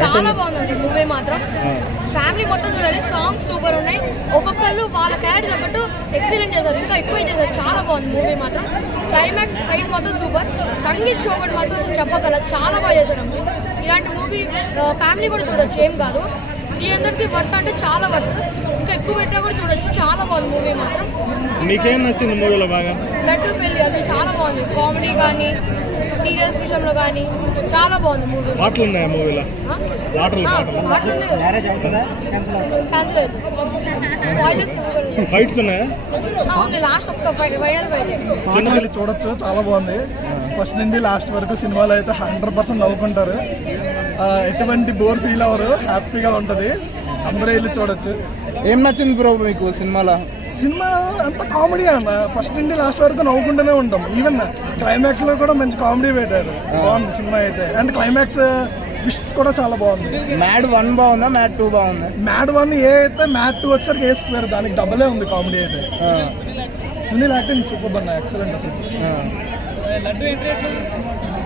చాలా బాగుందండి మూవీ మాత్రం. ఫ్యామిలీ మొత్తం చూడాలి. సాంగ్స్ సూపర్ ఉన్నాయి. ఒక్కొక్కరు వాళ్ళ క్యారెక్టర్ తగ్గట్టు ఎక్సలెంట్ చేశారు, ఇంకా ఎక్కువ చేశారు. చాలా బాగుంది మూవీ మాత్రం. క్లైమాక్స్ ఫైట్ మాత్రం సూపర్. సంగీత్ షోబట్ మాత్రం చెప్పగల చాలా బాగా చేశాడు. ఇలాంటి మూవీ ఫ్యామిలీ కూడా చూడొచ్చు, ఏం కాదు. ఈ అందరికి వర్త్ అంటే చాలా వర్త్. ఇంకా ఎక్కువ పెట్టినా కూడా చూడొచ్చు. చాలా బాగుంది మూవీ మాత్రం. మీకేం నచ్చింది మూవీలో బాగా? లడ్డు పెళ్లి అది చాలా బాగుంది. కామెడీ కానీ సీరియస్ విషయంలో కానీ చాలా బాగుంది మూవీ. పాటలు ఉన్నాయా మూవీలో? క్యాన్సిల్ అవుతుంది. ఫైట్స్ ఉన్నాయా? ఉంది. లాస్ట్ ఒక్క ఫైనల్ ఫైట్ చిన్నపిల్లి చూడొచ్చు, చాలా బాగుంది. ఫస్ట్ నుండి లాస్ట్ వరకు సినిమాలో అయితే 100% నవ్వుకుంటారు. ఎటువంటి బోర్ ఫీల్ అవ్వరు, హ్యాపీగా ఉంటుంది. అందరూ వెళ్ళి చూడొచ్చు. ఏం నచ్చింది బ్రో మీకు సినిమాలో? సినిమా అంత కామెడీ అన్న, ఫస్ట్ నుండి లాస్ట్ వరకు నవ్వుకుంటూనే ఉంటాం. ఈవెన్ క్లైమాక్స్ లో కూడా మంచి కామెడీ పెట్టారు. బాగుంది సినిమా అయితే. అండ్ క్లైమాక్స్ ట్విస్ట్స్ కూడా చాలా బాగుంది. మ్యాడ్ 1 బాగుందా, మ్యాడ్ 2 బాగుందా? మ్యాడ్ 1 ఏ అయితే మ్యాడ్ 2 వచ్చేసరికి ఏ స్క్వేర్, దానికి డబులే ఉంది కామెడీ అయితే. సునీల్ యాక్టింగ్ సూపర్ అన్న, ఎక్సలెంట్ అసలు.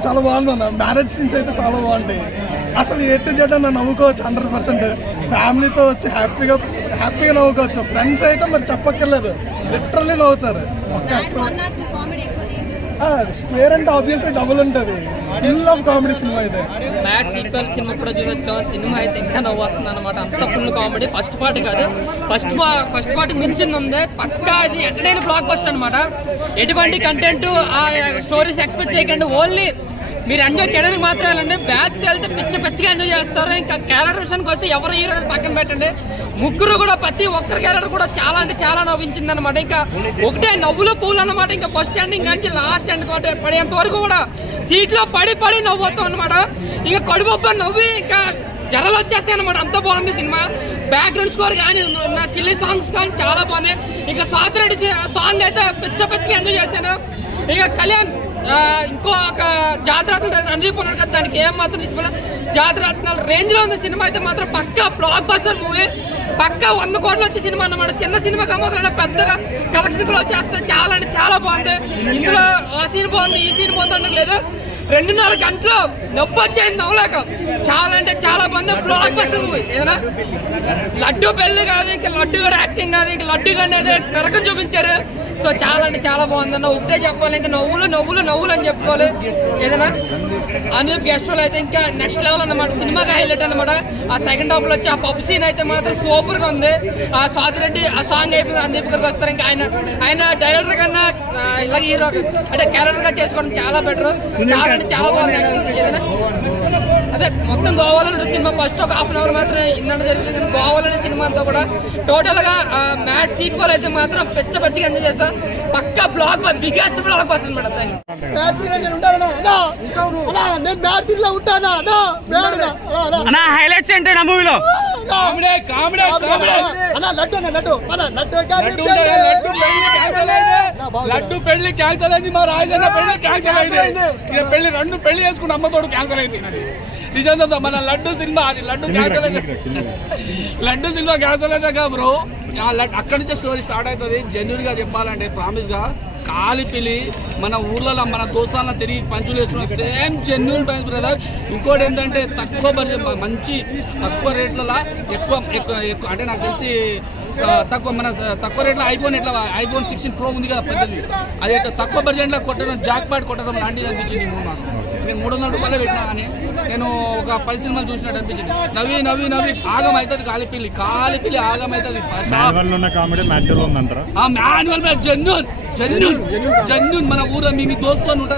చాలా బాగుంది అన్న. మ్యారేజ్ సీన్స్ అయితే చాలా బాగుంటాయి. అసలు ఏ టు జెడ్ అన్న నవ్వుకోవచ్చు 100%. ఫ్యామిలీతో వచ్చి హ్యాపీగా నవ్వుకోవచ్చు. ఫ్రెండ్స్ అయితే మరి చెప్పక్కర్లేదు, లిటరల్లీ నవ్వుతారు. స్క్వేర్ అంటే ఆబ్వియస్లీ డబుల్ ఉంటుంది. ఫుల్ ఆఫ్ కామెడీ సినిమా అయితే. మ్యాడ్ సీక్వెల్ సినిమా కూడా చూడొచ్చు. సినిమా అయితే ఇంకా నవ్వు వస్తుంది అనమాట. అంత ఫుల్ కామెడీ. ఫస్ట్ పార్ట్ కాదు, ఫస్ట్ పార్ట్ మించింది ఉంది. పక్కా ఇది ఎంటర్టైన్ బ్లాక్ బస్టర్ అనమాట. ఎటువంటి కంటెంట్ ఆ స్టోరీస్ ఎక్స్పెక్ట్ చేయకండి. ఓన్లీ మీరు ఎంజాయ్ చేయడానికి మాత్రమే వెళ్ళండి. బ్యాచ్ వెళ్తే పిచ్చిగా ఎంజాయ్ చేస్తారు. ఇంకా క్యారెక్టర్ విషయానికి వస్తే ఎవరు హీరో పక్కన పెట్టండి. ముగ్గురు కూడా ప్రతి ఒక్కరి క్యారెక్టర్ కూడా చాలా అంటే చాలా నవ్వించింది అనమాట. ఇంకా ఒకటే నవ్వులు పూలు అనమాట. ఇంకా ఫస్ట్ ఎండింగ్ నుంచి లాస్ట్ ఎండ్ పడేంత వరకు కూడా సీట్లో పడి నవ్వుతాం అనమాట. ఇంకా కడుపు నవ్వి ఇంకా జరలు వచ్చేస్తాయి అనమాట. అంత బాగుంది సినిమా. బ్యాక్గ్రౌండ్ స్కోర్ కానీ ఉన్న సిల్లీ సాంగ్స్ కానీ చాలా బాగున్నాయి. ఇంకా స్వాతిరెడ్డి సాంగ్ అయితే పిచ్చిగా ఎంజాయ్ చేశాను. ఇక కళ్యాణ్ ఇంకో ఒక జాతరత్నాలు రంజీప్ ఉన్నాడు కదా, దానికి ఏం మాత్రం తీసుకోలే. జాతరత్నాలు రేంజ్ లో ఉంది సినిమా అయితే మాత్రం. పక్కా బ్లాక్ బస్టర్ మూవీ. పక్కా 100 కోట్లు వచ్చే సినిమా అన్నమాట. చిన్న సినిమా కమ్మోదైనా పెద్దగా కలెక్షన్ కూడా వచ్చేస్తే చాలా అంటే చాలా బాగుంది. ఇందులో ఆ సీన్ బాగుంది, ఈ సీన్ బాగుంది లేదు. 2.5 గంటలు నొప్పి వచ్చేది నవ్వలేక. చాలా అంటే చాలా బాగుంది. Block buster movie. ఏదైనా లడ్డు పెళ్లి కాదు, ఇంకా లడ్డు కూడా యాక్టింగ్ కాదు, ఇంకా లడ్డు కానీ నరకం చూపించారు. సో చాలా అంటే చాలా బాగుందన్న. ఒకటే చెప్పాలి, ఇంకా నవ్వులు అని చెప్పుకోవాలి. ఏదైనా అనూప్ గెస్ట్ రోల్ అయితే ఇంకా నెక్స్ట్ లెవెల్ అన్నమాట. సినిమాకి హైలైట్ అనమాట. ఆ సెకండ్ హాఫ్ లో వచ్చి ఆ పబ్ సీన్ అయితే మాత్రం సూపర్ గా ఉంది. ఆ స్వాతిరెడ్డి ఆ సాంగ్ అయిపోయింది. అందీప్ గారికి వస్తారు. ఇంకా ఆయన డైరెక్టర్ కన్నా ఇలా హీరో అంటే క్యారెక్టర్ గా చేసుకోవడం చాలా బెటర్. చాలా అంటే చాలా బాగుంది యాక్టింగ్. ఏదైనా అదే మొత్తం గోవాలో సినిమా ఫస్ట్ ఒక హాఫ్ అన్ అవర్ మాత్రం ఇందంటే జరుగుతుంది. గోవాలోని సినిమా అంతా కూడా టోటల్ గా మ్యాడ్ సీక్వెల్ అయితే మాత్రం పిచ్చిగా ఎంజాయ్ చేస్తా. పక్కా బ్లాక్ బిగ్గెస్ట్ బ్లాక్ బస్టర్ అనమాట. హైలైట్స్ ఏంటి ఆ మూవీలో? లడ్డు పెళ్లి క్యాన్సల్ అయింది. మా రాజన్న పెళ్లి క్యాన్సల్ అయింది. పెళ్లి 2 పెళ్లి చేసుకుని అమ్మతోడు క్యాన్సల్ అయింది. నిజంగా మన లడ్డు సినిమా అది లడ్డు క్యాన్సల్ అయితే లడ్డు సినిమా క్యాన్సల్ అయితే బ్రో. అక్కడి నుంచే స్టోరీ స్టార్ట్ అవుతుంది. జెన్యూన్ గా చెప్పాలంటే ప్రామిస్ గా కాలిపిలి మన ఊర్లలో మన దోస్తాలను తిరిగి పంచులు వేస్తున్నారు. Same genuine price brother. ఇంకోటి ఏంటంటే తక్కువ బడ్జెట్, మంచి తక్కువ రేట్లలో ఎక్కువ అంటే నాకు తెలిసి తక్కువ రేట్లో ఐఫోన్ 16 Pro ఉంది కదా పెద్దది. అది తక్కువ బడ్జెట్లో కొట్టడం, జాక్ పాట్ కొట్టడం లాంటిది అనిపించింది. నేను 300 రూపాయలు పెట్టినా కానీ నేను ఒక 10 సినిమాలు చూసినట్టు అనిపించింది. నవ్వి ఆగం అవుతుంది. కాలిపిలి ఆగం అవుతుంది. మాన్యువల్ జెన్యూన్ మన ఊరు మీ దోస్తులు ఉంటారు.